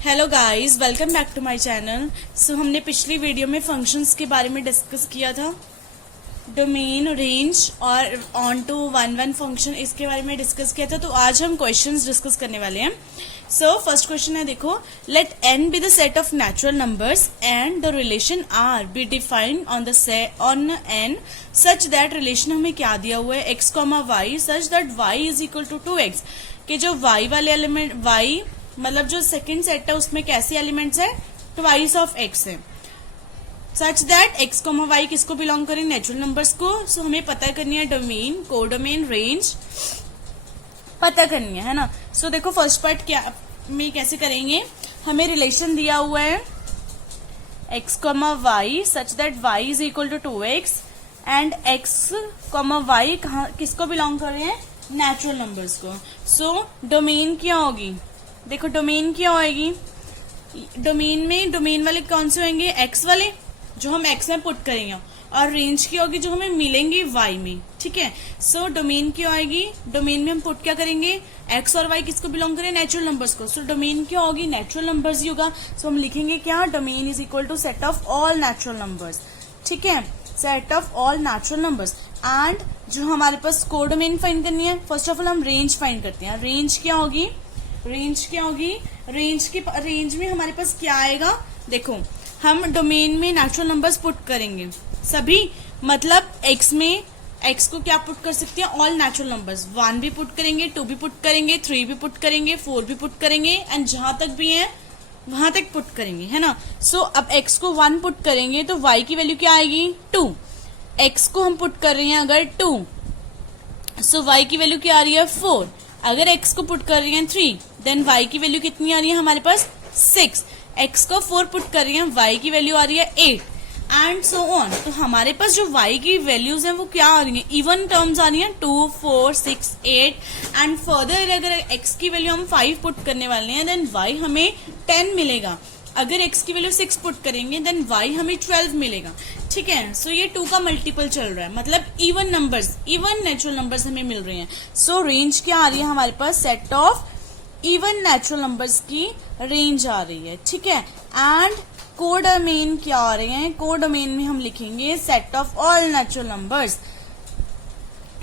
Hello guys, welcome back to my channel. So हमने पिछली video में फंक्शंस के बारे में डिस्कस किया था, डोमेन, रेंज और onto one one function, इसके बारे में डिस्कस किया था। तो आज हम क्वेश्चंस डिस्कस करने वाले हैं। सो फर्स्ट क्वेश्चन है, देखो, let n be the set of natural numbers and the relation r be defined on n such that, relation हमें क्या दिया हुआ है, x, y such that y is equal to 2x, कि जो y वाले एलिमेंट, y मतलब जो सेकंड सेट है उसमें कैसे एलिमेंट्स है, ट्वाइस ऑफ x है, सच दैट x, y किसको बिलोंग करें, नेचुरल नंबर्स को। सो हमें पता करनी है डोमेन, कोडोमेन, रेंज पता करनी है ना। सो देखो फर्स्ट पार्ट क्या में कैसे करेंगे, हमें रिलेशन दिया हुआ है x, y such that y is equal to 2x and x, y किसको बिलोंग कर रहे हैं, नेचुरल नंबर्स को। सो डोमेन क्या होगी, देखो डोमेन क्या होएगी, डोमेन वाले कौन से होंगे, x वाले जो हम x में पुट करेंगे, और रेंज की होगी जो हमें मिलेंगी y में, ठीक है। सो डोमेन क्या आएगी, डोमेन में हम पुट क्या करेंगे, x और y किसको बिलोंग करें, नेचुरल नंबर्स को। सो डोमेन क्या होगी, नेचुरल नंबर्स ही होगा। सो हम लिखेंगे क्या, domain is equal to set of all natural numbers, ठीक है, set of all natural numbers. And जो हमारे पास कोडोमेन फाइंड करनी है, फर्स्ट ऑफ ऑल हम रेंज फाइंड करते हैं। रेंज क्या होगी, रेंज में हमारे पास क्या आएगा, देखो हम डोमेन में नेचुरल नंबर्स पुट करेंगे सभी, मतलब x में x को क्या पुट कर सकते हैं, ऑल नेचुरल नंबर्स, 1 भी पुट करेंगे, 2 भी पुट करेंगे, 3 भी पुट करेंगे, 4 भी पुट करेंगे, एंड जहां तक भी है वहां तक पुट करेंगे, है ना। सो अब x को 1 पुट करेंगे तो y की वैल्यू क्या आएगी, 2। x को हम पुट कर रहे हैं अगर 2, सो y की वैल्यू क्या आ रही है, 4। अगर x को पुट कर रही हैं 3, देन y की वैल्यू कितनी आ रही है हमारे पास, 6। x को 4 पुट कर रही हैं, y की वैल्यू आ रही है 8, एंड सो ऑन। तो हमारे पास जो y की वैल्यूज हैं वो क्या आ रही हैं, इवन टर्म्स आ रही हैं, 2, 4, 6, 8, एंड फर्दर अगर x की वैल्यू हम 5 पुट करने वाले हैं, देन y हमें 10 मिलेगा। अगर x की वैल्यू 6 पुट करेंगे, देन y हमें 12 मिलेगा, ठीक है। सो ये 2 का मल्टीपल चल रहा है, मतलब even numbers, even natural numbers हमें मिल रहे हैं। सो रेंज क्या आ रही है हमारे पास, set of even natural numbers की रेंज आ रही है, ठीक है। एंड कोडोमेन क्या आ रहे हैं, कोडोमेन में हम लिखेंगे set of all natural numbers,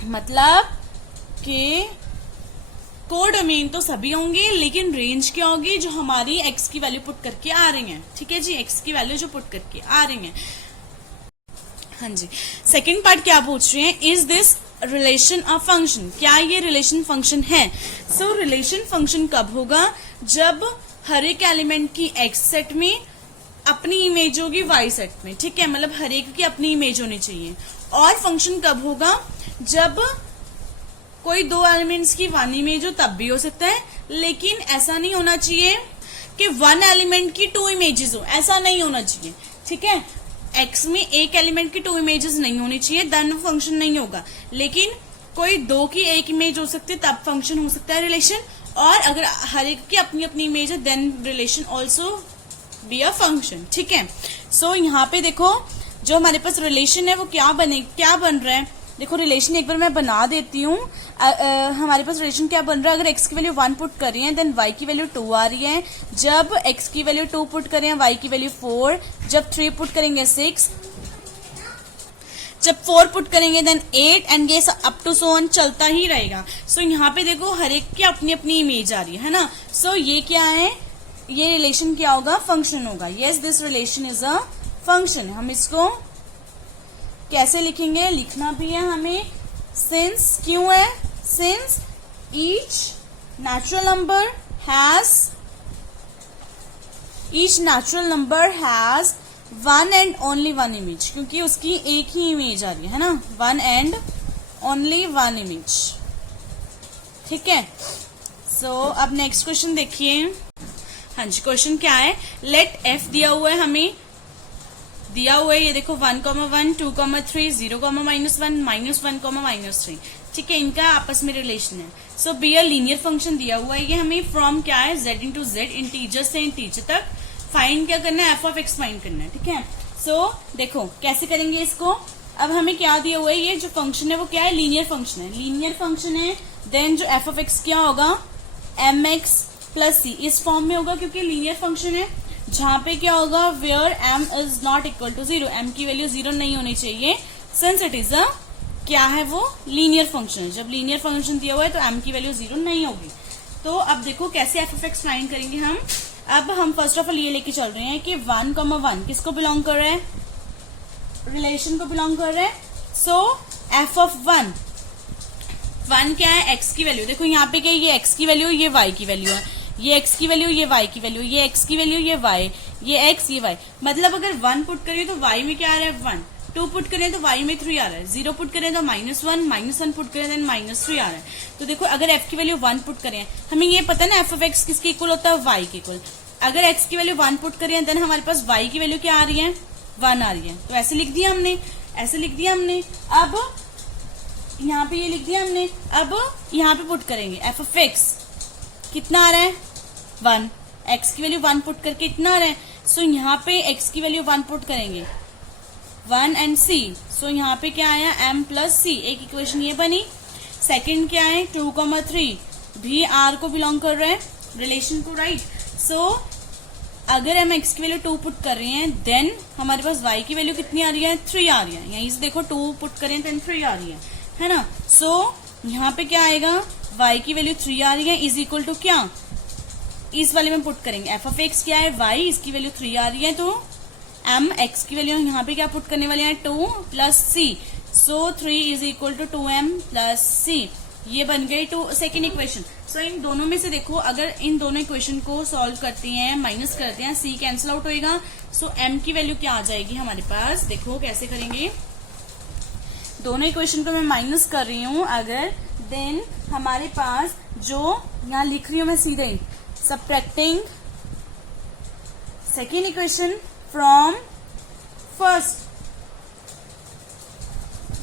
मतलब कि कोडोमेन तो सभी होंगे, लेकिन रेंज क्या होगी, जो हमारी x की वैल्यू पुट करके आ रही है, ठीक है जी, x की वैल्यू जो पुट करके आ रही है। हाँ जी, सेकेंड पार्ट क्या पूछ रहे हैं, is this relation a function, क्या ये रिलेशन फंक्शन है। सो रिलेशन फंक्शन कब होगा, जब हर एक एलिमेंट की x सेट में अपनी इमेज होगी y सेट में, ठीक है, मतलब हर एक की अपनी इमेज होनी चाहिए। और फंक्शन कब होगा, जब कोई 2 एलिमेंट्स की 1 इमेज हो, तब भी हो सकता है, लेकिन ऐसा नहीं होना चाहिए कि 1 एलिमेंट की 2 इमेजेस हो, ऐसा नहीं होना चाहिए, ठीक है। x में एक एलिमेंट की 2 इमेजेस नहीं होनी चाहिए, देन फंक्शन नहीं होगा। लेकिन कोई 2 की 1 इमेज हो सकती है, तब फंक्शन हो सकता है रिलेशन। और अगर हर एक की अपनी अपनी इमेज है, then relation also be a function, ठीक है। सो यहाँ पे देखो जो हमारे पास रिलेशन है वो क्या बन रहा है, देखो रिलेशन एक बार मैं बना देती हूँ। हमारे पास रिलेशन क्या बन रहा है, अगर x की वैल्यू 1 पुट कर रही है, देन y की वैल्यू 2 आ रही है। जब x की वैल्यू 2 पुट करें, y की वैल्यू 4, जब 3 पुट करेंगे 6, जब 4 पुट करेंगे देन 8, एंड ये अप टू सो ऑन चलता ही रहेगा। सो यहाँ पे देखो हर एक की अपनी अपनी इमेज आ रही है ना। सो ये क्या है, ये रिलेशन क्या होगा, फंक्शन होगा। Yes, this relation is a function. हम इसको कैसे लिखेंगे, लिखना भी है हमें, सिंस क्यों है, since each natural number has 1 and only 1 image, क्योंकि उसकी एक ही इमेज आ रही है ना, 1 एंड ओनली 1 इमेज, ठीक है। सो अब नेक्स्ट क्वेश्चन देखिए। हाँ जी, क्वेश्चन क्या है, लेट f दिया हुआ है, हमें दिया हुआ है, ये देखो 1, 1, 2, 3, 0, -1, -1, -3, ठीक है, इनका आपस में रिलेशन है। सो बी अ लीनियर फंक्शन दिया हुआ है, ये हमें फ्रॉम क्या है, z इंटू जेड, इंटीजर से इंटीजर तक फाइंड क्या करना है, f ऑफ x फाइंड करना है, ठीक है। सो देखो कैसे करेंगे इसको, अब हमें क्या दिया हुआ है, ये जो फंक्शन है वो क्या है, लीनियर फंक्शन है, देन जो f ऑफ x क्या होगा, mx प्लस सी इस फॉर्म में होगा क्योंकि लीनियर फंक्शन है, जहां पे क्या होगा where m is not equal to 0, m की वैल्यू 0 नहीं होनी चाहिए, सिंस इट इज अ क्या है वो लीनियर फंक्शन है। जब लीनियर फंक्शन दिया हुआ है तो m की वैल्यू 0 नहीं होगी। तो अब देखो कैसे एफ ऑफ एक्स फाइंड करेंगे हम। अब हम फर्स्ट ऑफ ऑल ये लेके चल रहे हैं कि 1,1 किसको बिलोंग कर रहा है, रिलेशन को बिलोंग कर रहा है। सो एफ ऑफ 1 क्या है, एक्स की वैल्यू। देखो यहाँ पे क्या, ये एक्स की वैल्यू, ये वाई की वैल्यू है, ये एक्स की वैल्यू, ये वाई की वैल्यू, ये एक्स की वैल्यू, ये वाई, ये एक्स, ये वाई। मतलब अगर 1 पुट करिए तो वाई में क्या आ रहा है 1, 2 पुट करें तो वाई में 3 आ रहा है, 0 पुट करें तो -1 पुट करें देन -3 आ रहा है। तो देखो अगर एफ की वैल्यू 1 पुट करें, हमें ये पता है ना एफ ऑफ एक्स किसके इक्वल होता है, वाई के इक्वल। अगर एक्स की वैल्यू 1 पुट करें देन हमारे पास वाई की वैल्यू क्या आ रही है, 1 आ रही है। तो ऐसे लिख दिया हमने, ऐसे लिख दिया हमने। अब यहाँ पे ये लिख दिया हमने। अब यहाँ पे पुट करेंगे एफ ऑफ एक्स कितना आ रहा है 1, एक्स की वैल्यू 1 पुट करके इतना आ रहा है। सो यहाँ पे एक्स की वैल्यू 1 पुट करेंगे 1 एंड सी। सो यहाँ पे क्या आया m प्लस सी, एक इक्वेशन ये बनी। सेकंड क्या है 2,3 भी r को बिलोंग कर रहा है रिलेशन को, राइट। सो अगर हम x की वैल्यू 2 पुट कर रहे हैं देन हमारे पास y की वैल्यू कितनी आ रही है 3 आ रही है। यहीं से देखो 2 पुट करें देन 3 आ रही है ना। सो यहाँ पे क्या आएगा y की वैल्यू 3 आ रही है इज इक्वल टू क्या, इस वाले में पुट करेंगे एफ ऑफ एक्स क्या है y, इसकी वैल्यू 3 आ रही है तो m x की वैल्यू यहाँ पे क्या पुट करने वाले हैं 2 plus C. So 3 is equal to 2m plus C. ये बन गई सेकेंड इक्वेशन। सो इन दोनों में से देखो अगर इन दोनों इक्वेशन को सॉल्व करते हैं, माइनस करते हैं, c कैंसिल आउट होएगा। सो m की वैल्यू क्या आ जाएगी हमारे पास, देखो कैसे करेंगे। दोनों इक्वेशन को मैं माइनस कर रही हूं अगर, देन हमारे पास जो यहाँ लिख रही हूं मैं सीधे, subtracting second equation from first,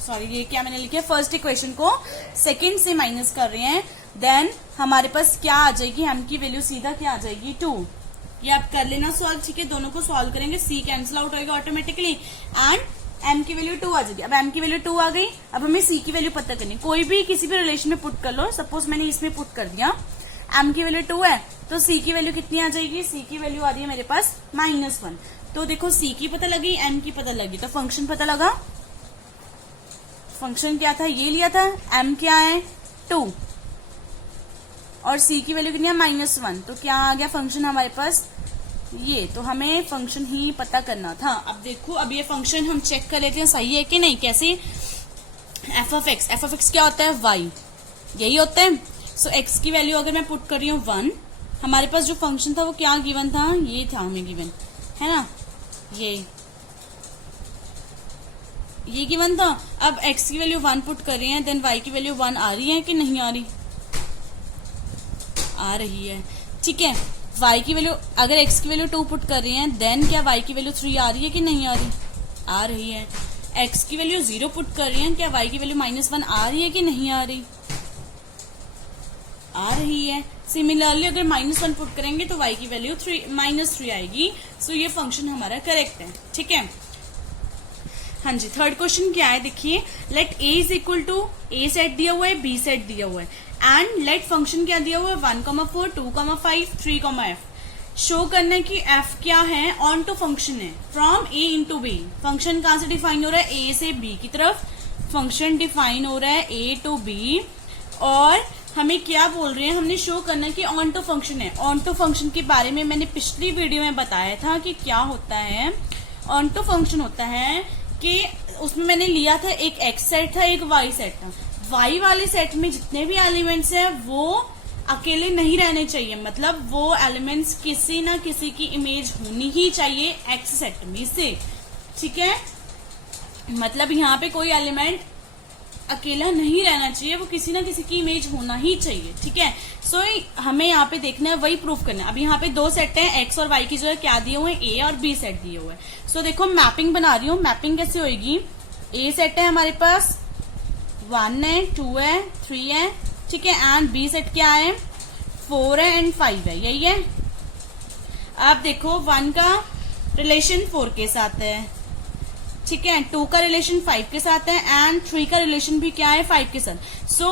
sorry ये क्या मैंने लिखा है, फर्स्ट इक्वेशन को सेकंड से माइनस कर रहे हैं, देन हमारे पास क्या आ जाएगी, m की वैल्यू सीधा क्या आ जाएगी 2। ये आप कर लेना सॉल्व, ठीक है। दोनों को सॉल्व करेंगे, c कैंसिल आउट होगा ऑटोमेटिकली एंड m की वैल्यू 2 आ जाएगी। अब m की वैल्यू 2 आ गई, अब हमें c की वैल्यू पता करनी, कोई भी किसी भी रिलेशन में पुट कर लो। सपोज मैंने इसमें पुट कर दिया, m की वैल्यू 2 है तो c की वैल्यू कितनी आ जाएगी, c की वैल्यू आ रही है मेरे पास -1। तो देखो c की पता लगी, m की पता लगी, तो फंक्शन पता लगा। फंक्शन क्या था, ये लिया था, m क्या है 2 और c की वैल्यू कितनी है -1, तो क्या आ गया फंक्शन हमारे पास ये। तो हमें फंक्शन ही पता करना था। अब देखो अब ये फंक्शन हम चेक कर लेते हैं सही है कि नहीं। कैसे, एफ ऑफ एक्स क्या होता है y, यही होता है। सो x की वैल्यू अगर मैं पुट कर रही हूँ 1, हमारे पास जो फंक्शन था वो क्या गिवन था, ये था हमें गिवन, है ना, ये गिवन था। अब x की वैल्यू 1 पुट कर रहे हैं देन y की वैल्यू 1 आ रही है कि नहीं आ रही, आ रही है, ठीक है। y की वैल्यू अगर x की वैल्यू 2 पुट कर रहे हैं देन क्या y की वैल्यू 3 आ रही है कि नहीं आ रही, आ रही है। x की वैल्यू 0 पुट कर रहे हैं, क्या y की वैल्यू -1 आ रही है कि नहीं आ रही, आ रही है। सिमिलरली अगर -1 पुट करेंगे तो y की वैल्यू -3 आएगी। सो ये फंक्शन हमारा करेक्ट है, ठीक है। हाँ जी, थर्ड क्वेश्चन क्या है देखिए, let a is equal to, a set दिया हुआ है, b सेट दिया हुआ है एंड लेट फंक्शन क्या दिया हुआ है 1,4, 2,5, 3,f। शो करना है कि f क्या है, ऑन टू फंक्शन है from a into b। Function कहां से डिफाइन हो रहा है, a से b की तरफ फंक्शन डिफाइन हो रहा है a टू b। और हमें क्या बोल रहे हैं, हमने शो करना है कि ऑन टू फंक्शन है। ऑन टू फंक्शन के बारे में मैंने पिछली वीडियो में बताया था कि क्या होता है। ऑन टू फंक्शन होता है कि उसमें मैंने लिया था एक x सेट था, एक y सेट था। y वाले सेट में जितने भी एलिमेंट्स हैं वो अकेले नहीं रहने चाहिए, मतलब वो एलिमेंट्स किसी ना किसी की इमेज होनी ही चाहिए x सेट में से, ठीक है। मतलब यहाँ पे कोई एलिमेंट अकेला नहीं रहना चाहिए, वो किसी ना किसी की इमेज होना ही चाहिए, ठीक है। सो हमें यहाँ पे देखना है, वही प्रूफ करना है। अब यहाँ पे दो सेट हैं, x और y की जगह क्या दिए हुए हैं, a और b सेट दिए हुए हैं। सो देखो मैपिंग बना रही हूँ, मैपिंग कैसे होगी, a सेट है हमारे पास 1 है, 2 है, 3 है, ठीक है, एंड b सेट क्या है 4 है एंड 5 है, यही है। अब देखो 1 का रिलेशन 4 के साथ है, ठीक है, 2 का रिलेशन 5 के साथ है एंड 3 का रिलेशन भी क्या है 5 के साथ। सो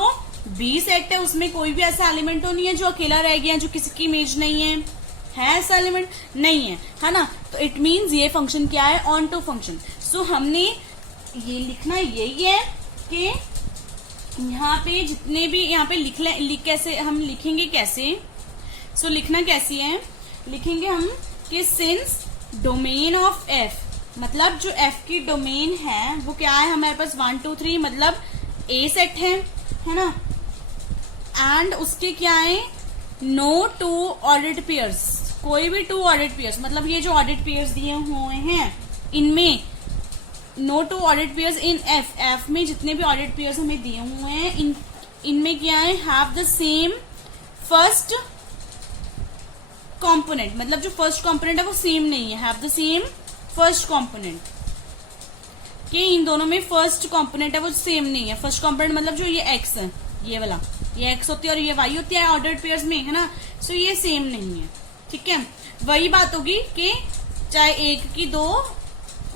बी सेट है, उसमें कोई भी ऐसा एलिमेंट तो नहीं है जो अकेला रह गया, जो किसी की इमेज नहीं है ऐसा एलिमेंट नहीं है ना। तो इट मीन्स ये फंक्शन क्या है, ऑन टू फंक्शन। सो हमने ये लिखना यही है कि यहाँ पे जितने भी यहाँ पे कैसे हम लिखेंगे, कैसे सो लिखना कैसे है, लिखेंगे हम कि सिंस डोमेन ऑफ एफ, मतलब जो एफ की डोमेन है वो क्या है हमारे पास 1 2 3, मतलब ए सेट है ना। एंड उसके क्या है, नो टू ऑर्डर्ड पेयर्स, कोई भी 2 ऑर्डर्ड पेयर्स, मतलब ये जो ऑर्डर्ड पेयर्स दिए हुए हैं इनमें no two ordered pairs in F, F में जितने भी ऑर्डर्ड पेयर्स हमें दिए हुए हैं इनमें क्या है, have the same first component, मतलब जो फर्स्ट कंपोनेंट है वो सेम नहीं है, have the same first component, कि इन दोनों में फर्स्ट कंपोनेंट है वो सेम नहीं है। फर्स्ट कंपोनेंट मतलब जो ये एक्स है, ये वाला, ये एक्स होती है और ये वाई होती है ऑर्डर्ड पेयर्स में, है ना। सो ये सेम नहीं है, ठीक है। वही बात होगी कि चाहे एक की दो,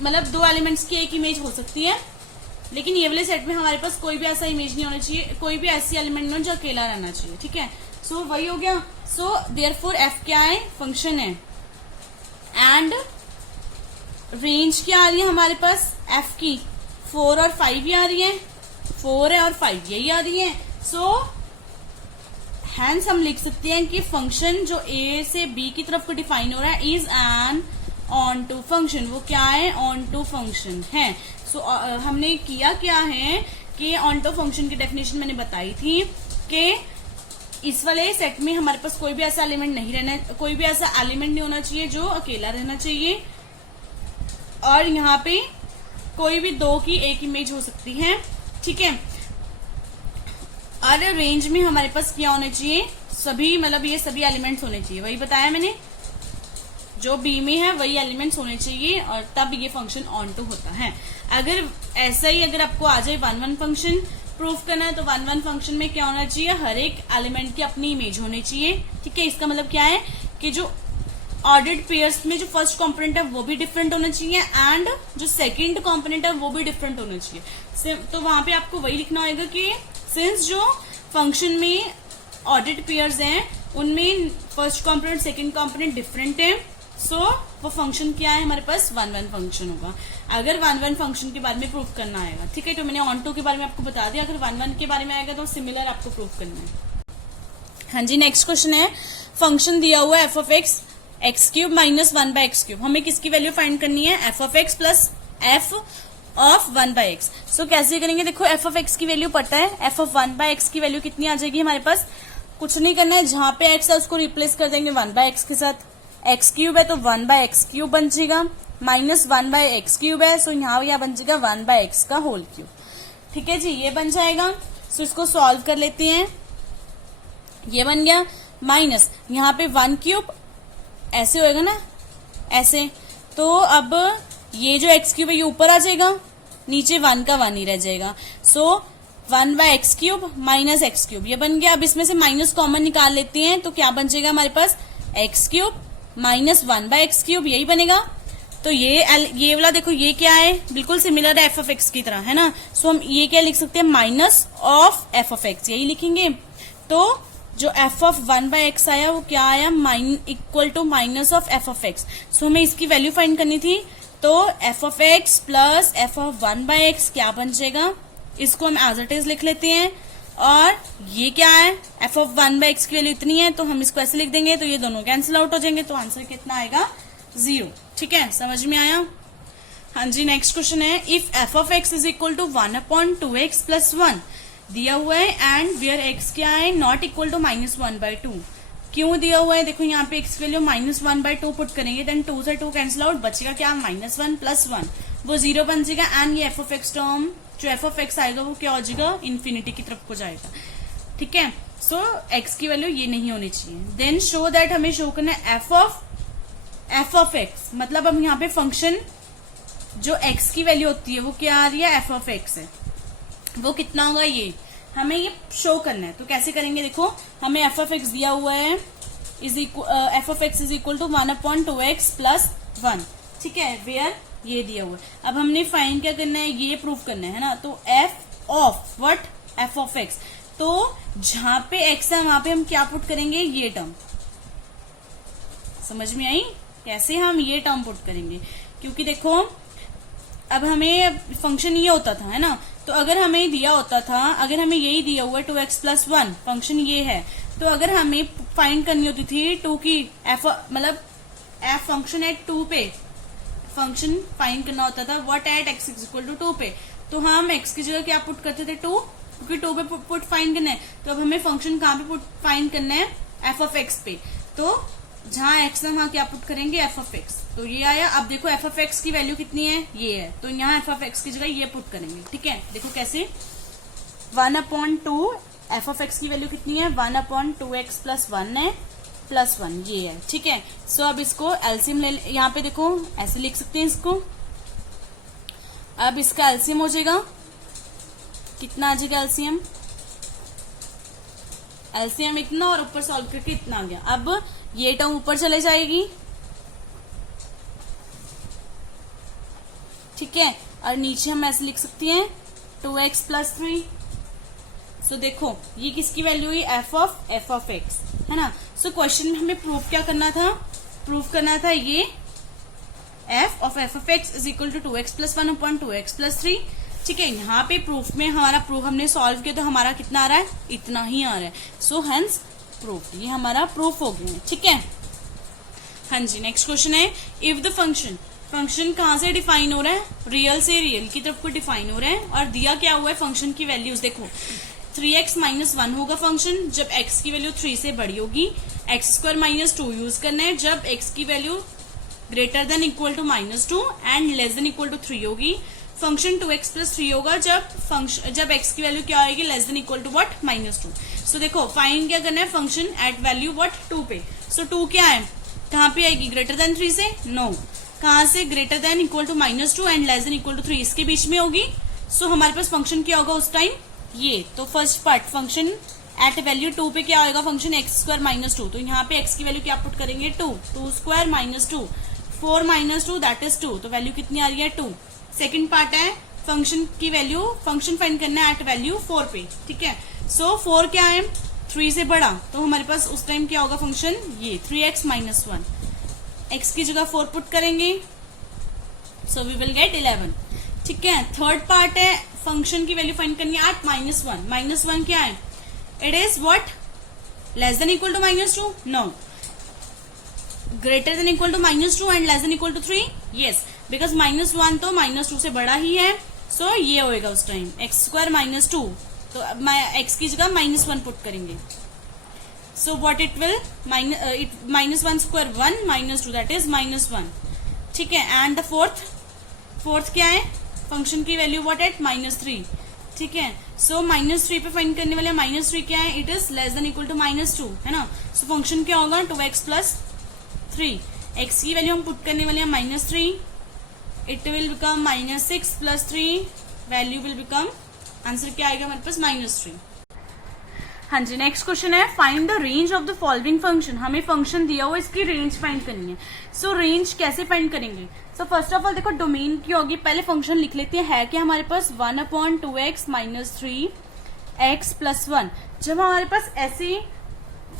मतलब 2 एलिमेंट्स की एक इमेज हो सकती है, लेकिन ये वाले सेट में हमारे पास कोई भी ऐसा इमेज नहीं होना चाहिए, कोई भी ऐसी एलिमेंट नहीं जो अकेला रहना चाहिए, ठीक है। सो वही हो गया। सो देयरफॉर एफ क्या है, फंक्शन है, एंड रेंज क्या आ रही है हमारे पास एफ की, 4 और 5 ही आ रही है, 4 है और 5 यही आ रही है। सो हैंस हम लिख सकते हैं कि फंक्शन जो ए से बी की तरफ को डिफाइन हो रहा है is an onto function, वो क्या है, ऑन टू फंक्शन है। सो हमने किया क्या है कि ऑन टू फंक्शन की डेफिनेशन मैंने बताई थी कि इस वाले सेट में हमारे पास कोई भी ऐसा एलिमेंट नहीं रहना, कोई भी ऐसा एलिमेंट नहीं होना चाहिए जो अकेला रहना चाहिए, और यहाँ पे कोई भी 2 की एक इमेज हो सकती है, ठीक है। और रेंज में हमारे पास क्या होना चाहिए, सभी, मतलब ये सभी एलिमेंट्स होने चाहिए, वही बताया मैंने, जो बी में है वही एलिमेंट्स होने चाहिए, और तब ये फंक्शन ऑन टू होता है। अगर ऐसा ही अगर आपको आ जाए 1 1 फंक्शन प्रूफ करना है, तो 1 1 फंक्शन में क्या होना चाहिए, हर एक एलिमेंट की अपनी इमेज होनी चाहिए, ठीक है। इसका मतलब क्या है कि जो ऑर्डर्ड पेयर्स में जो फर्स्ट कंपोनेंट है वो भी डिफरेंट होना चाहिए, एंड जो सेकंड कंपोनेंट है वो भी डिफरेंट होना चाहिए। तो वहां पे आपको वही लिखना होगा कि सिंस जो फंक्शन में ऑर्डर्ड पेयर्स हैं उनमें first component second component different है, सो वो फंक्शन क्या है हमारे पास 1 1 फंक्शन होगा। अगर 1 1 फंक्शन के बारे में प्रूफ करना आएगा, ठीक है। तो मैंने ऑन टू के बारे में आपको बता दिया, अगर 1 1 के बारे में आएगा तो सिमिलर आपको प्रूफ करना है। हाँ जी, नेक्स्ट क्वेश्चन है, फंक्शन दिया हुआ है F of x x³ minus 1/x³, हमें किसकी वैल्यू फाइंड करनी है, F of x plus f of 1/x। सो कैसे करेंगे, देखो एफ ऑफ एक्स की वैल्यू पता है, एफ ऑफ 1/x की वैल्यू कितनी आ जाएगी हमारे पास, कुछ नहीं करना है, जहां पे x है उसको रिप्लेस कर देंगे 1/x के साथ, x³ है तो 1/x³ बन जाएगा, माइनस 1/x³ है, सो यहाँ क्या बन जाएगा 1/x का होल क्यूब, ठीक है जी, ये बन जाएगा। सो इसको सॉल्व कर लेते हैं, ये बन गया, माइनस यहाँ पे 1³ ऐसे होएगा ना, ऐसे, तो अब ये जो x³ है ये ऊपर आ जाएगा, नीचे 1 का 1 ही रह जाएगा। सो 1/x³ माइनस x³ ये बन गया। अब इसमें से माइनस कॉमन निकाल लेते हैं, तो क्या बन जाएगा हमारे पास, x³ माइनस 1/x³, यही बनेगा। तो ये वाला देखो, ये क्या है, बिल्कुल सिमिलर है एफ ऑफ एक्स की तरह, है ना। सो हम ये क्या लिख सकते हैं, minus of f of x, यही लिखेंगे। तो जो एफ ऑफ 1/x आया वो क्या आया, equal to minus of f of x. So हमें इसकी वैल्यू फाइंड करनी थी, तो f of x plus f of 1/x क्या बन जाएगा, इसको हम एज इट इज लिख लेते हैं। और ये क्या है, एफ ऑफ 1/x की वैल्यू इतनी है, तो हम इसको ऐसे लिख देंगे, तो ये दोनों कैंसिल आउट हो जाएंगे, तो आंसर कितना आएगा, 0, ठीक है, समझ में आया। हाँ जी, नेक्स्ट क्वेश्चन है, if F of x is equal to 1/2x plus 1 दिया हुआ है, एंड वेयर x क्या है, नॉट इक्वल टू माइनस 1/2। क्यों दिया हुआ है, देखो यहाँ पे x वैल्यू माइनस 1/2 पुट करेंगे, देन 2 से 2 कैंसिल आउट, बचेगा क्या, -1 प्लस 1, वो 0 बन जाएगा, एंड ये एफ ऑफ एक्स टर्म जो एफ ऑफ एक्स आएगा वो क्या हो जाएगा, इन्फिनिटी की तरफ को जाएगा, ठीक है। सो x की वैल्यू ये नहीं होनी चाहिए। देन शो दैट, हमें शो करना है एफ ऑफ एक्स, मतलब अब यहाँ पे फंक्शन जो x की वैल्यू होती है वो क्या आ रही है, एफ ऑफ एक्स है, वो कितना होगा, ये हमें ये शो करना है। तो कैसे करेंगे, देखो हमें एफ ऑफ एक्स दिया हुआ है, F of x is equal to 1/2x plus 1, ठीक है, वेयर ये दिया हुआ है। अब हमने फाइंड क्या करना है, ये प्रूफ करना है ना। तो f of what, F of x, तो जहां पे x है वहां पे हम क्या पुट करेंगे, ये टर्म। समझ में आई कैसे हम ये टर्म पुट करेंगे? क्योंकि देखो अब हमें फंक्शन ये होता था, है ना, तो अगर हमें दिया होता था, अगर हमें यही दिया हुआ 2x+1 फंक्शन ये है, तो अगर हमें फाइंड करनी होती थी 2 की एफ, मतलब एफ फंक्शन एट 2 पे फंक्शन फाइंड करना होता था, what at x equal to 2 पे, तो हम x की जगह क्या पुट करते थे, 2, क्योंकि 2 पे पुट फाइंड करना है। तो अब हमें फंक्शन कहाँ पे पुट फाइंड करना है, एफ ऑफ एक्स पे, तो जहां x है वहां क्या पुट करेंगे, एफ ऑफ एक्स। तो ये आया। अब देखो एफ ऑफ एक्स की वैल्यू कितनी है, ये है, तो यहाँ एफ ऑफ एक्स की जगह ये पुट करेंगे। ठीक है, देखो कैसे, 1/2 एफ ऑफ एक्स की वैल्यू कितनी है, 1/2x+1 है, +1 ये है। ठीक है, सो अब इसको एलसीएम ले, यहाँ पे देखो ऐसे लिख सकते हैं इसको। अब इसका एलसीएम हो जाएगा, कितना आ जाएगा एलसीएम, एलसीएम इतना और ऊपर सॉल्व करके इतना आ गया। अब ये टर्म ऊपर चले जाएगी, ठीक है, और नीचे हम ऐसे लिख सकते हैं 2x+3। सो देखो ये किसकी वैल्यू हुई, एफ ऑफ एक्स, है ना। सो क्वेश्चन में हमें प्रूफ क्या करना था, प्रूफ करना था ये F of x is equal to 2x+1 upon 2x+3। ठीक है, यहाँ पे प्रूफ में हमारा प्रूफ हमने सॉल्व किया तो हमारा कितना आ रहा है, इतना ही आ रहा है। सो हेंस प्रूफ, ये हमारा प्रूफ हो गया। ठीक है, हाँ जी, नेक्स्ट क्वेश्चन है, इफ द फंक्शन कहाँ से डिफाइन हो रहा है, रियल से रियल की तरफ को डिफाइन हो रहा है, और दिया क्या हुआ है फंक्शन की वैल्यूज, देखो 3x-1 होगा फंक्शन जब x की वैल्यू 3 से बड़ी होगी, x² - 2 यूज करना है जब x की value greater than equal to -2 and less than equal to 3 होगी। फंक्शन 2x+3 होगा जब x की वैल्यू क्या होगी, less than equal to what, -2। So देखो फाइंड क्या करना है, फंक्शन एट वैल्यू व्हाट, 2 पे। सो 2 क्या है, कहाँ पे आएगी, ग्रेटर देन 3 से, नो, कहाँ से, greater than equal to -2 and less than equal to 3, इसके बीच में होगी। सो हमारे पास फंक्शन क्या होगा उस टाइम, ये। तो first part function at value 2 पे क्या होगा, फंक्शन x² - 2, तो यहाँ पे x की वैल्यू क्या पुट करेंगे, 2, 2² - 2, 4 - 2 दैट इज 2, तो वैल्यू कितनी आ रही है, 2। सेकेंड पार्ट है फंक्शन की वैल्यू, फंक्शन फाइंड करना है एट वैल्यू 4 पे। ठीक है, सो 4 क्या है, 3 से बड़ा, तो हमारे पास उस टाइम क्या होगा फंक्शन, ये 3x - 1, x की जगह 4 पुट करेंगे, सो वी विल गेट 11। ठीक है, थर्ड पार्ट है फंक्शन की वैल्यू फाइंड करनी है एट -1, -1 क्या है, it is what, less than equal to -2, no, greater than equal to -2 and less than equal to 3, yes, because -1 तो -2 से बड़ा ही है। सो ये होएगा उस टाइम x² - 2, तो x की जगह -1 पुट करेंगे। So what it will, -1² 1 -2 that is -1। ठीक है, एंड द फोर्थ क्या है, फंक्शन की वैल्यू व्हाट एट -3। ठीक है, सो -3 पे फाइंड करने वाले, -3 क्या है, it is less than equal to -2, है ना। सो फंक्शन क्या होगा, 2x+3, x की वैल्यू हम पुट करने वाले हैं -3, it will become -6+3, value will become, answer क्या आएगा हमारे पास, -3। हाँ जी, नेक्स्ट क्वेश्चन है, find the range of the following function. हमें फंक्शन दिया हुआ, इसकी रेंज फाइंड करनी है। सो रेंज कैसे फाइंड करेंगे, सो फर्स्ट ऑफ ऑल देखो डोमेन की होगी, पहले फंक्शन लिख लेते हैं, है क्या हमारे पास 1/2x - 3x+1। जब हमारे पास ऐसे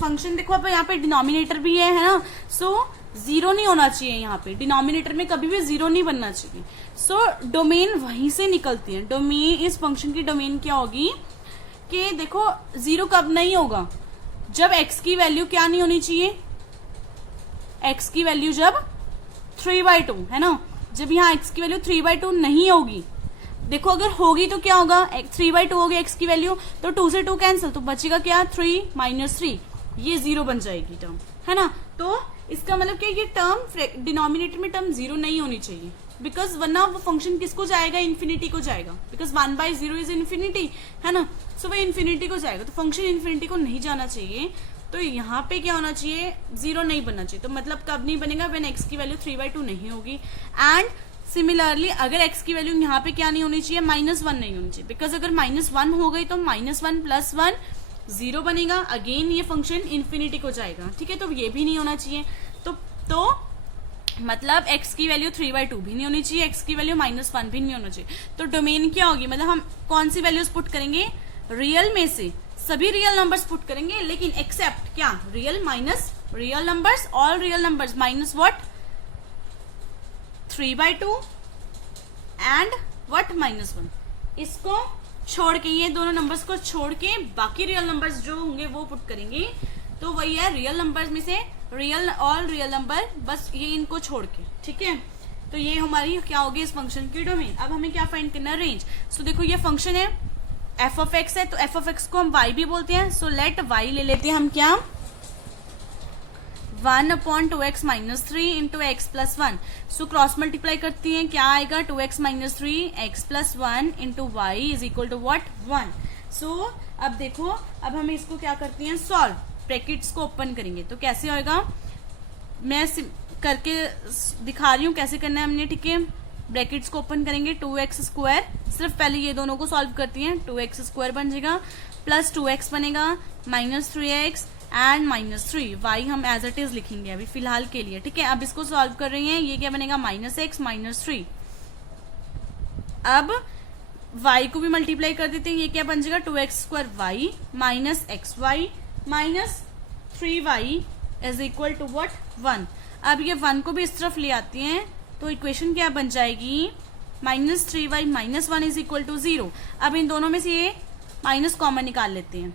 फंक्शन, देखो अब यहाँ पे डिनोमिनेटर भी है ना, सो जीरो नहीं होना चाहिए, यहाँ पे डिनोमिनेटर में कभी भी जीरो नहीं बनना चाहिए। सो डोमेन वहीं से निकलती है, डोमेन, इस फंक्शन की डोमेन क्या होगी कि देखो जीरो कब नहीं होगा, जब x की वैल्यू क्या नहीं होनी चाहिए, x की वैल्यू जब 3/2, है ना, जब यहाँ x की वैल्यू 3/2 नहीं होगी। देखो अगर होगी तो क्या होगा, 3/2 होगी x की वैल्यू, तो 2 से 2 कैंसिल, तो बचेगा क्या, 3 - 3, ये जीरो बन जाएगी टर्म, है ना। तो इसका मतलब क्या, ये टर्म डिनोमिनेटर में टर्म जीरो नहीं होनी चाहिए, बिकॉज वरना वो फंक्शन किसको जाएगा, इन्फिनिटी को जाएगा, बिकॉज 1/0 इज इन्फिनिटी, है ना। सो वो इन्फिनिटी को जाएगा, तो फंक्शन इन्फिनिटी को नहीं जाना चाहिए। तो यहाँ पे क्या होना चाहिए, जीरो नहीं बनना चाहिए। तो मतलब कब नहीं बनेगा, व्हेन x की वैल्यू 3/2 नहीं होगी। एंड सिमिलरली अगर x की वैल्यू यहाँ पे क्या नहीं होनी चाहिए, -1 नहीं होनी चाहिए, बिकॉज अगर -1 हो गई तो -1 + 1 0 बनेगा, अगेन ये फंक्शन इन्फिनिटी को जाएगा। ठीक है, तो ये भी नहीं होना चाहिए। तो मतलब x की वैल्यू 3/2 भी नहीं होनी चाहिए, x की वैल्यू -1 भी नहीं होना चाहिए। तो डोमेन क्या होगी, मतलब हम कौन सी वैल्यूज पुट करेंगे, रियल में से सभी रियल नंबर्स पुट करेंगे, लेकिन एक्सेप्ट क्या, real minus real numbers, all real numbers minus what 3/2 and what -1। इसको छोड़ के, ये दोनों नंबर्स को छोड़ के बाकी रियल नंबर्स जो होंगे वो पुट करेंगे। तो वही है रियल नंबर्स में से रियल, ऑल रियल नंबर, बस ये इनको छोड़ के, ठीक है। तो ये हमारी क्या होगी इस फंक्शन की डोमेन। अब हमें क्या फाइंड करना है, रेंज। सो देखो ये फंक्शन है एफ ऑफ एक्स है, तो एफ ऑफ एक्स को हम वाई भी बोलते हैं। सो लेट वाई ले लेते हैं हम क्या, 1/2x - 3 into X plus 1। So cross multiply करती हैं, क्या आएगा 2x - 3 x plus 1 into Y is equal to what 1। So अब देखो, अब हमें इसको क्या करती हैं, सॉल्व। ब्रैकेट्स को ओपन करेंगे तो कैसे होएगा, मैं करके दिखा रही हूँ कैसे करना है हमने, ठीक है। ब्रैकेट्स को ओपन करेंगे, 2x², सिर्फ पहले ये दोनों को सॉल्व करती हैं, 2x² बन जाएगा, प्लस 2x बनेगा, -3x एंड -3। y हम एज इट इज लिखेंगे अभी फिलहाल के लिए, ठीक है। अब इसको सॉल्व कर रही हैं, ये क्या बनेगा, -x -3। अब y को भी मल्टीप्लाई कर देते हैं, ये क्या बन जाएगा 2x² y -xy -3y is equal to what 1। अब ये 1 को भी इस तरफ ले आती हैं, तो इक्वेशन क्या बन जाएगी, -3y -1 इज इक्वल टू 0। अब इन दोनों में से ये माइनस कॉमन निकाल लेते हैं,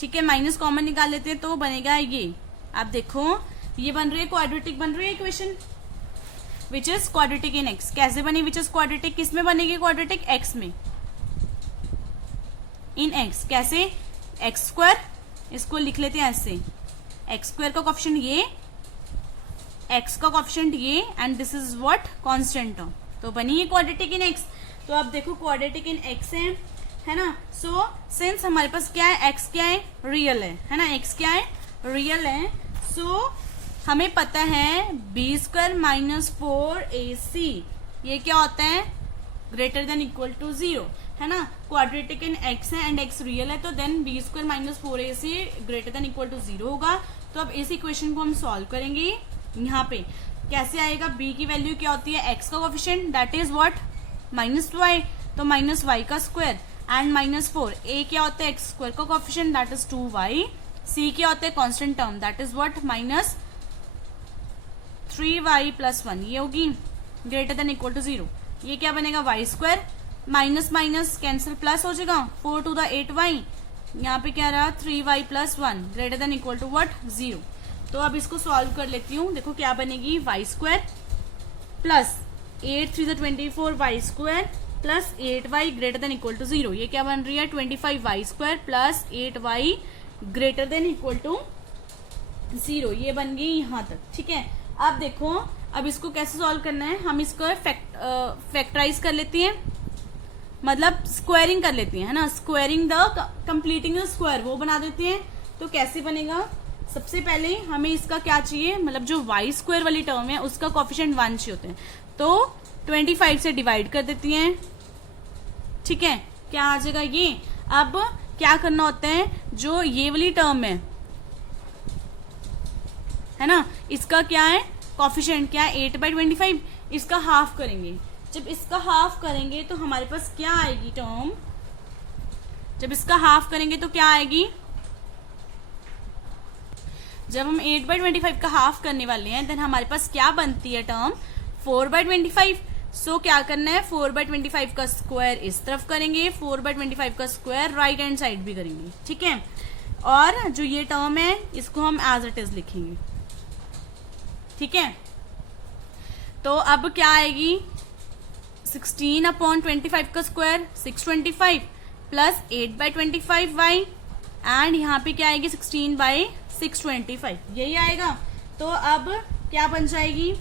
ठीक है। माइनस कॉमन निकाल लेते हैं तो बनेगा ये, आप देखो ये बन रही है क्वाड्रेटिक, बन रही है equation which is quadratic in x. कैसे बनी विच इज क्वाड्रेटिक, किस में बनेगी क्वाड्रेटिक, एक्स में, इन एक्स। कैसे, x², इसको लिख लेते हैं ऐसे, x² का कोएफिशिएंट ये, x का कोएफिशिएंट ये, and this is what constant term, तो बनी है क्वाड्रेटिक इन एक्स। तो अब देखो क्वाड्रेटिक इन एक्स है ना। सो सिंस हमारे पास क्या है, x क्या है, रियल है ना, x क्या है, रियल है। सो हमें पता है b² - 4ac ये क्या होता है, ग्रेटर देन इक्वल टू 0, है ना। क्वाड्रेटिक इन x है एंड x रियल है, तो then b² - 4ac greater than equal to 0 होगा। तो अब इस इक्वेशन को हम सॉल्व करेंगे, यहाँ पे कैसे आएगा, b की वैल्यू क्या होती है, x का coefficient that is what -y, तो -y का स्क्वायर एंड -4, a क्या होता है x² का coefficient that is 2y, c क्या होता है constant term that is what -3y + 1, ये होगी ग्रेटर देन इक्वल टू 0। ये क्या बनेगा y² minus minus cancel, plus हो जाएगा 4 to the 8y, यहाँ पे क्या रहा 3y + 1 greater than equal to what 0। तो अब इसको सॉल्व कर लेती हूँ, देखो क्या बनेगी, y² plus 8 3 24 y² plus 8y greater than equal to 0। ये क्या बन रही है 25y² plus 8y greater than equal to 0। ये बन गई यहाँ तक, ठीक है। अब देखो, अब इसको कैसे सॉल्व करना है, हम इसको फैक्टराइज कर लेती हैं, मतलब स्क्वायरिंग कर लेती हैं, है ना। Squaring the completing the square वो बना देते हैं। तो कैसे बनेगा, सबसे पहले हमें इसका क्या चाहिए, मतलब जो y² वाली टर्म है उसका कोएफिशिएंट 1 चाहिए होते हैं, तो 25 से डिवाइड कर देती हैं, ठीक है। क्या आ जाएगा ये, अब क्या करना होता है, जो ये वाली टर्म है ना, इसका क्या है कोएफिशिएंट, क्या है 8/25, इसका हाफ करेंगे। जब इसका हाफ करेंगे तो हमारे पास क्या आएगी टर्म, जब इसका हाफ करेंगे तो क्या आएगी, जब हम 8/25 का हाफ करने वाले हैं देन हमारे पास क्या बनती है टर्म 4/25। सो क्या करना है, 4/25 का स्क्वायर इस तरफ करेंगे, 4/25 का स्क्वायर राइट हैंड साइड भी करेंगे, ठीक है। और जो ये टर्म है इसको हम एज इट इज लिखेंगे, ठीक है। तो अब क्या आएगी, 16/25 का स्क्वायर 625 प्लस 8/25y एंड यहाँ पे क्या आएगी 16/625, यही आएगा। तो अब क्या बन जाएगी,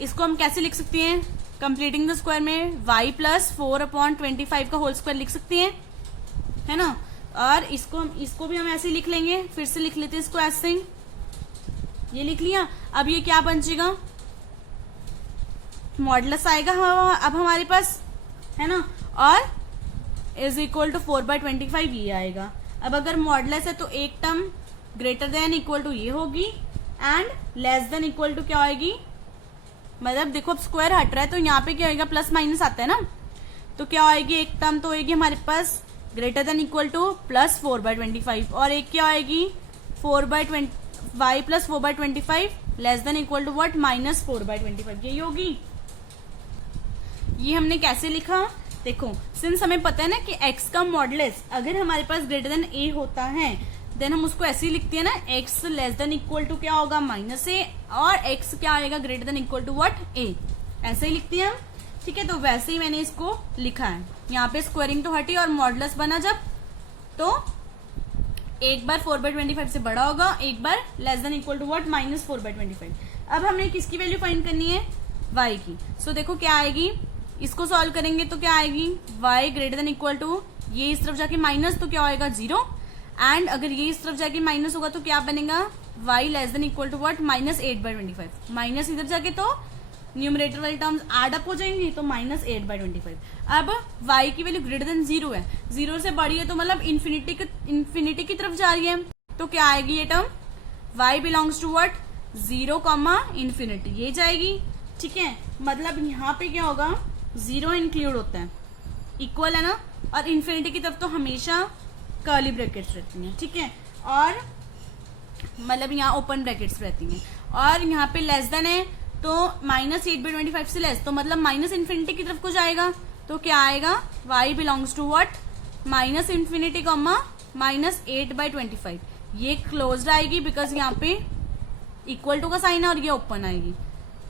इसको हम कैसे लिख सकते हैं, कंप्लीटिंग द स्क्वायर में y + 4/25 का होल स्क्वायर लिख सकते हैं, है ना। और इसको भी हम ऐसे लिख लेंगे, फिर से लिख लेते हैं इसको ऐसे, ये लिख लिया। अब ये क्या बन जाएगा, मॉडुलस आएगा अब हमारे पास, है ना, और इज इक्वल टू 4/25 ये आएगा। अब अगर मॉडुलस है तो एक term greater than equal to ये होगी and less than equal to क्या होगी, मतलब देखो अब स्क्वायर हट रहा है तो यहाँ पे क्या होगा, प्लस माइनस आता है ना, तो क्या आएगी, एक टर्म तो होगी हमारे पास greater than equal to plus 4/25 और एक क्या आएगी 4/20 y plus 4/25 less than equal to what minus 4/25, यही होगी। ये हमने कैसे लिखा, देखो सिंस हमें पता है ना कि x का मॉडुलस अगर हमारे पास ग्रेटर देन a होता है देन हम उसको ऐसे ही लिखते हैं ना, x less than equal to क्या होगा माइनस a और x क्या आएगा greater than equal to what a, ऐसे ही लिखते हैं हम। ठीक है, तो वैसे ही मैंने इसको लिखा है। यहाँ पे स्क्वायरिंग तो हटी और मॉडुलस बना जब, तो एक बार 4/25 से बड़ा होगा, एक बार less than equal to what minus 4/25। अब हमने किसकी वैल्यू फाइंड करनी है, y की। सो देखो क्या आएगी, इसको सॉल्व करेंगे तो क्या आएगी y greater than equal to ये इस तरफ जाके माइनस तो क्या होएगा 0 एंड अगर ये इस तरफ जाके माइनस होगा तो क्या बनेगा y less than equal to what minus 8/25। Minus इधर जाके तो न्यूमरेटर वाली टर्म्स एड अप हो जाएंगी तो माइनस 8/25। अब y की वैल्यू ग्रेटर देन 0 है, 0 से बड़ी है तो मतलब इन्फिनिटी की तरफ जा रही है, तो क्या आएगी ये term y belongs to what 0, ये जाएगी। ठीक है, मतलब यहाँ पे क्या होगा 0 इंक्लूड होता है, इक्वल है ना, और इन्फिनिटी की तरफ तो हमेशा कर्ली ब्रैकेट्स रहती हैं। ठीक है, और मतलब यहाँ ओपन ब्रैकेट्स रहती हैं, और यहाँ पे लेस देन है तो माइनस 8/25 से लेस, तो मतलब माइनस इन्फिनिटी की तरफ को जाएगा, तो क्या आएगा y belongs to what minus infinity comma minus 8/25। ये क्लोज्ड आएगी बिकॉज यहाँ पे इक्वल टू का साइन है और ये ओपन आएगी।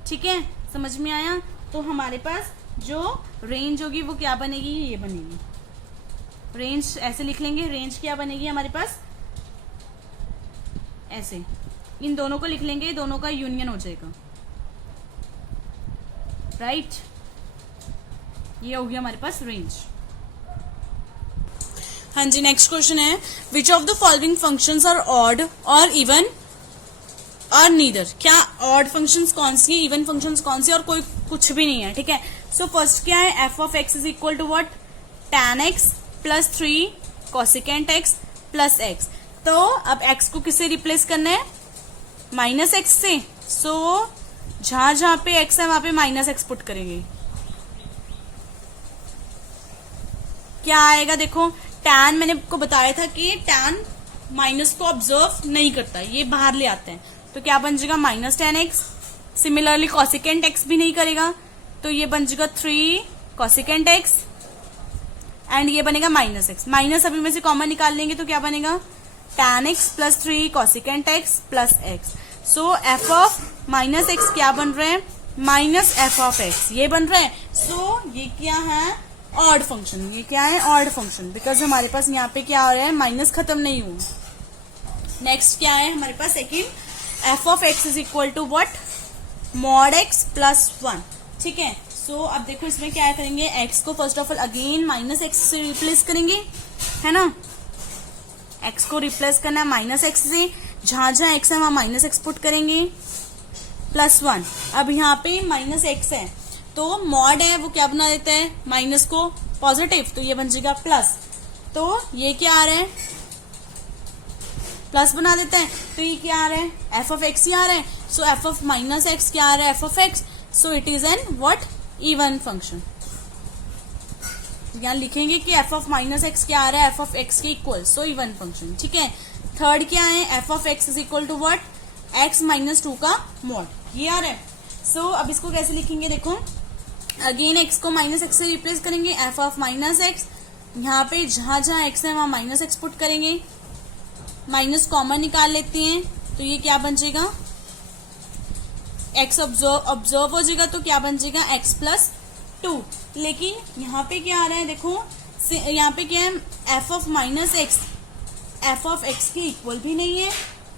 ठीक है, समझ में आया। तो हमारे पास जो रेंज होगी वो क्या बनेगी, ये बनेगी रेंज, ऐसे लिख लेंगे। रेंज क्या बनेगी हमारे पास, ऐसे इन दोनों को लिख लेंगे, दोनों का यूनियन हो जाएगा, राइट। ये होगी हमारे पास रेंज। हाँ जी, नेक्स्ट क्वेश्चन है which of the following functions are odd और इवन और नीदर। क्या ऑड फंक्शंस कौन सी है, इवन फंक्शंस कौन सी, और कोई कुछ भी नहीं है। ठीक है, सो फर्स्ट क्या है F of x is equal to what tan x plus 3 cosecant x plus X. तो अब x को किससे रिप्लेस करना है, माइनस एक्स से। सो जहां पे x है वहां पे माइनस एक्स पुट करेंगे, क्या आएगा देखो tan, मैंने आपको बताया था कि tan माइनस को ऑब्जर्व नहीं करता, ये बाहर ले आते हैं, तो क्या बन जाएगा minus tan x। Similarly cosecant x भी नहीं करेगा, तो ये बन जाएगा 3 cosecant x एंड ये बनेगा माइनस एक्स। माइनस अभी में से कॉमन निकाल लेंगे तो क्या बनेगा tan x plus 3 cosecant x plus x. So F of minus x क्या बन रहे हैं, माइनस एफ ऑफ एक्स, ये बन रहे हैं। सो ये क्या है ऑड फंक्शन, ये क्या है ऑड फंक्शन, बिकॉज हमारे पास यहाँ पे क्या हो रहा है माइनस खत्म नहीं हुआ। नेक्स्ट क्या है हमारे पास second f of x is equal to what mod x plus 1। ठीक है, सो अब देखो इसमें क्या करेंगे, x को first of all again minus x से रिप्लेस करेंगे, है ना। x को रिप्लेस करना है माइनस एक्स से, जहां x है वहां माइनस एक्स पुट करेंगे प्लस 1। अब यहाँ पे माइनस एक्स है तो मॉड है वो क्या बना देता है माइनस को पॉजिटिव, तो ये बन जाएगा प्लस, तो ये क्या आ रहा है प्लस बना देते हैं, तो ये क्या आ रहा है एफ ऑफ एक्स ही आ रहा है। सो एफ ऑफ माइनस एक्स क्या आ रहा है F of x, so it is an what even function. यहाँ लिखेंगे कि एफ ऑफ माइनस एक्स क्या आ रहा है एफ ऑफ एक्स के इक्वल, सो इवन फंक्शन। ठीक है, थर्ड क्या है F of x is equal to what X minus 2 का मॉड, ये आ रहा है। सो अब इसको कैसे लिखेंगे देखो, अगेन एक्स को माइनस एक्स से रिप्लेस करेंगे, एफ ऑफ माइनस एक्स, यहाँ पे जहां एक्स है वहां माइनस एक्स पुट करेंगे, माइनस कॉमन निकाल लेते हैं, तो ये क्या बन जाएगा एक्स ऑब्जर्व हो जाएगा, तो क्या बन जाएगा एक्स प्लस 2। लेकिन यहाँ पे क्या आ रहा है देखो, यहाँ पे क्या है F of minus x F of X के इक्वल भी नहीं है,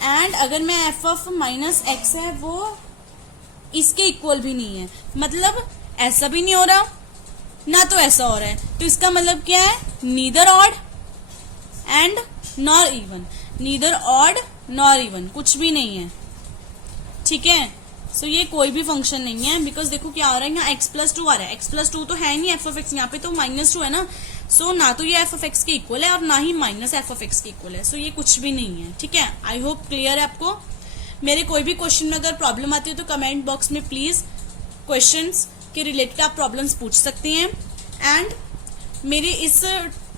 एंड अगर मैं एफ ऑफ माइनस एक्स है वो इसके इक्वल भी नहीं है, मतलब ऐसा भी नहीं हो रहा ना तो ऐसा हो रहा है, तो इसका मतलब क्या है neither odd and nor even, neither odd nor even, कुछ भी नहीं है। ठीक है, सो ये कोई भी फंक्शन नहीं है, बिकॉज देखो क्या हो रहा है यहाँ एक्स प्लस 2 आ रहा है, एक्स प्लस 2 तो है नहीं एफ ऑफ एक्स, यहाँ पे तो माइनस 2 है ना, सो ना तो ये एफ ऑफ एक्स के इक्वल है और ना ही माइनस एफ ऑफ एक्स के इक्वल है, सो ये कुछ भी नहीं है। ठीक है, आई होप क्लियर है आपको। मेरे कोई भी क्वेश्चन में अगर प्रॉब्लम आती है तो कमेंट बॉक्स में प्लीज क्वेश्चंस के रिलेटेड आप प्रॉब्लम्स पूछ सकते हैं, एंड मेरे इस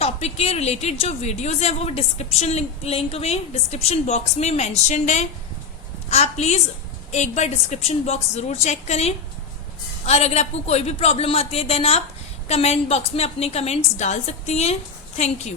टॉपिक के रिलेटेड जो वीडियोस हैं वो डिस्क्रिप्शन लिंक में, डिस्क्रिप्शन बॉक्स में मेंशन्ड है। आप प्लीज एक बार डिस्क्रिप्शन बॉक्स जरूर चेक करें। और अगर आपको कोई भी प्रॉब्लम आती है देन आप कमेंट बॉक्स में अपने कमेंट्स डाल सकती हैं। Thank you.